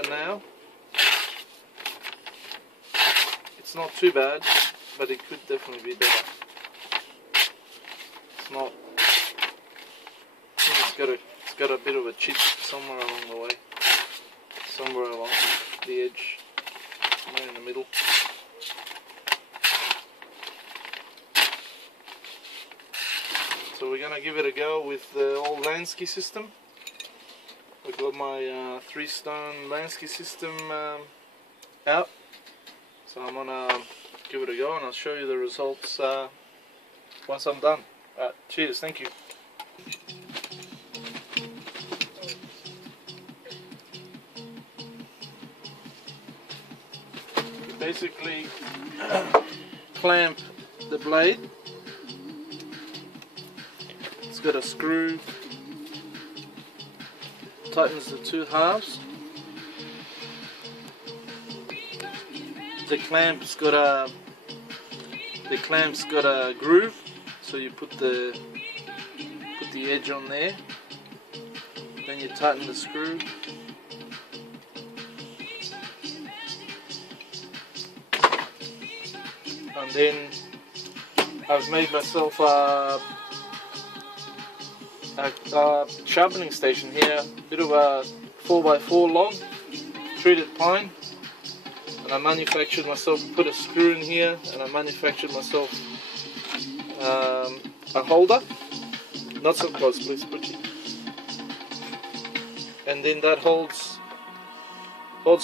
right now. It's not too bad, but it could definitely be better. It's not. I think it's got a bit of a chip somewhere along the way, somewhere along the edge, somewhere in the middle. So we're gonna give it a go with the old Lansky system. I've got my 3-stone Lansky system out, so I'm gonna give it a go and I'll show you the results once I'm done. Cheers, thank you. You basically clamp the blade. It's got a screw, tightens the 2 halves. The clamp's got a groove, so you put the edge on there. Then you tighten the screw. And then I've made myself a sharpening station here, a bit of a 4x4 log, treated pine, and I manufactured myself, put a screw in here, and I manufactured myself a holder. Not so close, please, Butchie. And then that holds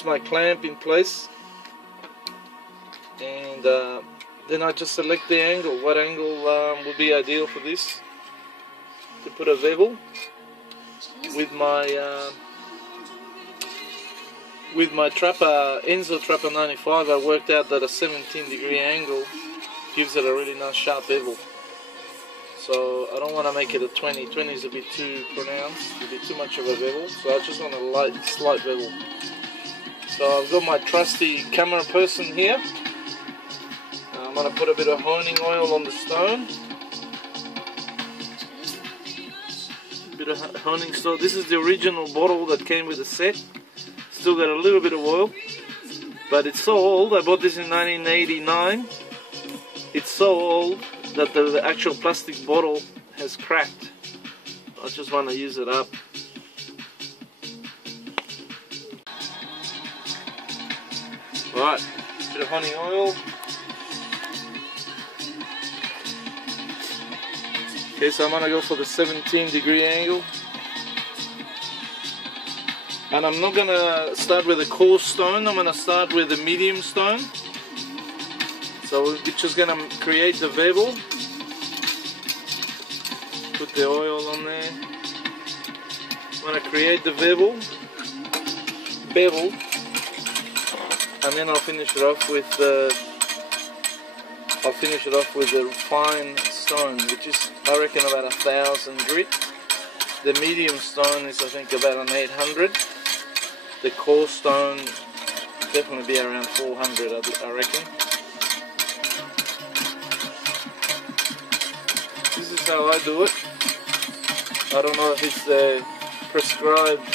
my clamp in place, and then I just select the angle. What angle would be ideal for this? To put a bevel with my Trapper Enzo Trapper 95. I worked out that a 17-degree angle gives it a really nice sharp bevel. So I don't want to make it a 20. 20 is a bit too pronounced, a bit too much of a bevel. So I just want a slight bevel. So I've got my trusty camera person here. I'm going to put a bit of honing oil on the stone. Bit of honing stone. This is the original bottle that came with the set. Still got a little bit of oil, but it's so old. I bought this in 1989. It's so old that the actual plastic bottle has cracked. I just want to use it up. Right, bit of honing oil. Okay, so I'm gonna go for the 17-degree angle. And I'm not gonna start with a coarse stone, I'm gonna start with a medium stone. So we're just gonna create the bevel. Put the oil on there. I'm gonna create the bevel, and then I'll finish it off with the fine stone, which is, I reckon, about 1,000 grit. The medium stone is, I think, about an 800. The coarse stone definitely be around 400, I reckon. This is how I do it. I don't know if it's the prescribed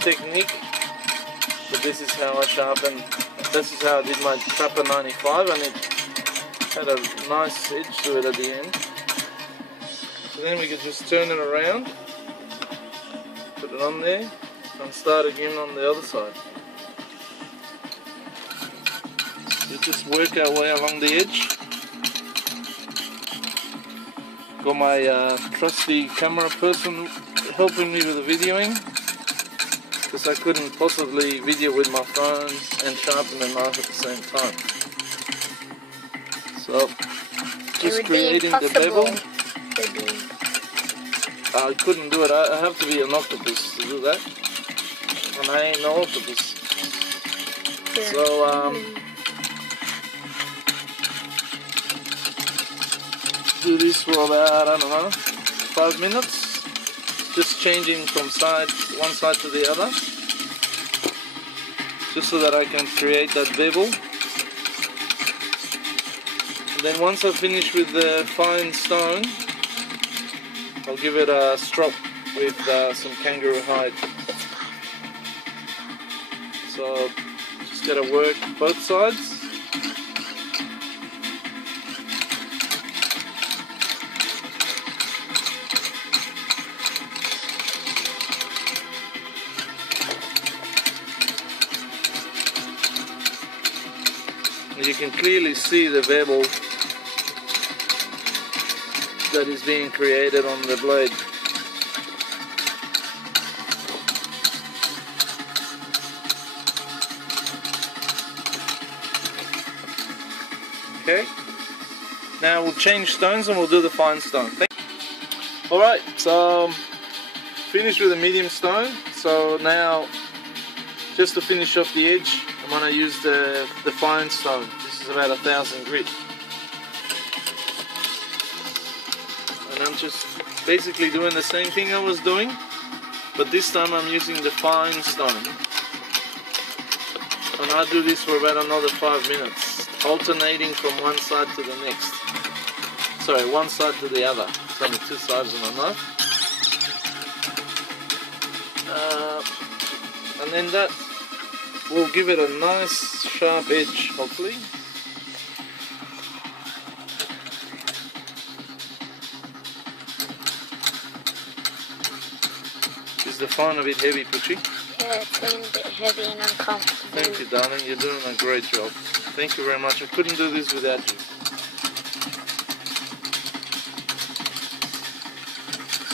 technique, but this is how I sharpen. This is how I did my Trapper 95, and it had a nice edge to it at the end. So then we can just turn it around, put it on there, and start again on the other side. We just work our way along the edge. Got my trusty camera person helping me with the videoing, because I couldn't possibly video with my phone and sharpen the knife at the same time. So, just creating the bevel. I couldn't do it. I have to be an octopus to do that, and I ain't no octopus. Yeah. So do this for about, I don't know, 5 minutes, just changing from one side to the other, just so that I can create that bevel. And then once I finish with the fine stone, I'll give it a strop with some kangaroo hide. So just gotta work both sides. You can clearly see the bevel that is being created on the blade. Okay, now we'll change stones and we'll do the fine stone. Alright, so finished with the medium stone. So now, just to finish off the edge, I'm going to use the fine stone. This is about 1000 grit. And I'm just basically doing the same thing I was doing, but this time I'm using the fine stone. And I'll do this for about another 5 minutes, alternating from one side to the next. Sorry, one side to the other. It's only two sides on a knife. And then that will give it a nice sharp edge, hopefully. Is the fine a bit heavy, Pucci? Yeah, it's been a bit heavy and uncomfortable. Thank you, darling. You're doing a great job. Thank you very much. I couldn't do this without you.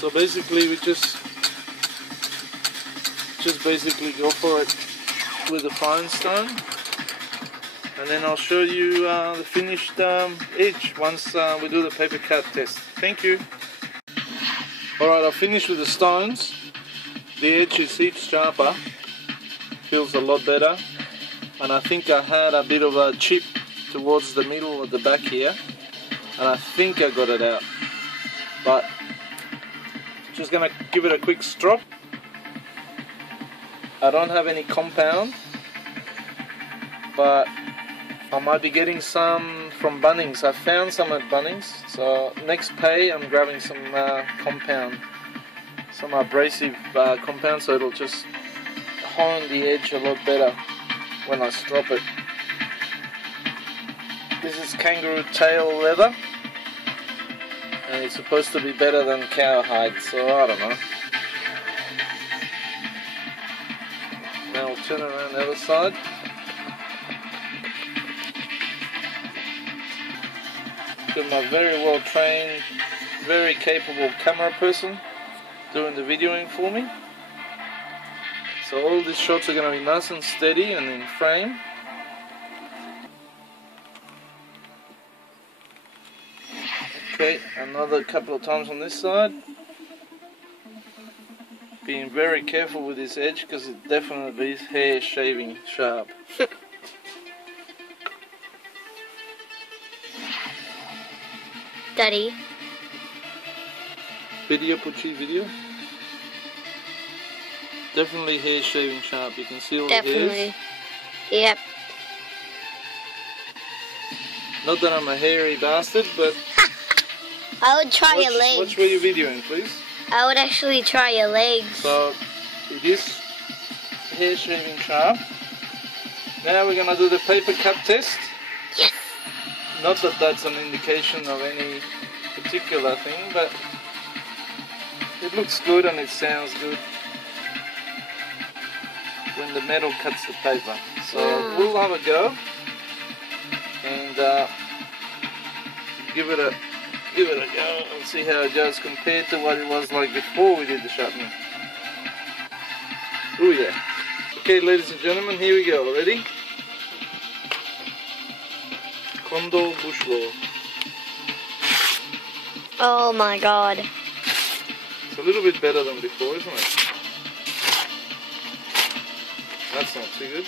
So basically, we just basically go for it with the fine stone, and then I'll show you the finished edge once we do the paper cut test. Thank you. Alright, I've finished with the stones. The edge is heaps sharper, feels a lot better, and I think I had a bit of a chip towards the middle of the back here, and I think I got it out, but just gonna give it a quick strop. I don't have any compound, but I might be getting some from Bunnings. I found some at Bunnings, so next pay I'm grabbing some compound, some abrasive compound, so it'll just hone the edge a lot better when I strop it. This is kangaroo tail leather, and it's supposed to be better than cowhide, so I don't know. Now I'll turn around the other side. Got my very well trained, very capable camera person doing the videoing for me. So all these shots are going to be nice and steady and in frame. Okay, another couple of times on this side. Being very careful with this edge because it definitely is hair shaving sharp. Daddy. Video, Pucci, video. Definitely hair shaving sharp. You can see all the hairs. Yep. Not that I'm a hairy bastard, but I would try your legs. Watch where you're videoing, please. I would actually try your legs. So it is hair shaving sharp. Now we're gonna do the paper cut test. Yes. Not that that's an indication of any particular thing, but it looks good and it sounds good when the metal cuts the paper. So we'll have a go and give it a go and see how it goes compared to what it was like before we did the sharpening. Oh yeah. Okay, ladies and gentlemen, here we go. Ready? Condor Bushlore. Oh my god. It's a little bit better than before, isn't it? That's not too good.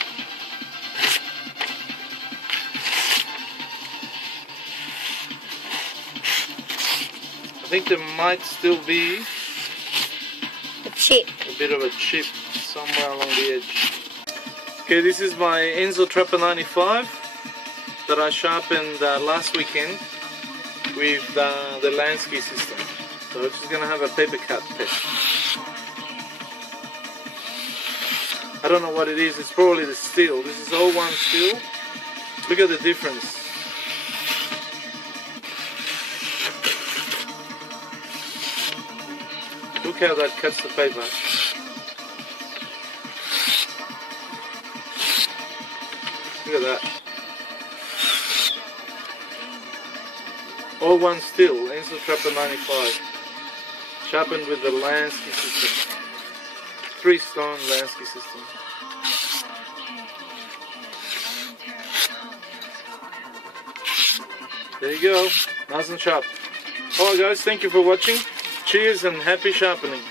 I think there might still be a chip. A bit of a chip somewhere along the edge. Okay, this is my Enzo Trapper 95 that I sharpened last weekend with the Lansky system. So we're just going to have a paper cut test. I don't know what it is. It's probably the steel. This is all one steel. Look at the difference. Look how that cuts the paper. Look at that. All one steel, Untitled Chapter 95. Sharpened with the Lansky system. 3-stone Lansky system. There you go. Nice and sharp. Alright guys, thank you for watching. Cheers and happy sharpening.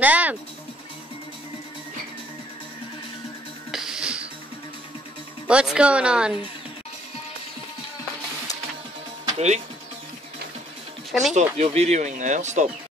No. What's going on? Ready? Ready? Stop, you're videoing now. Stop.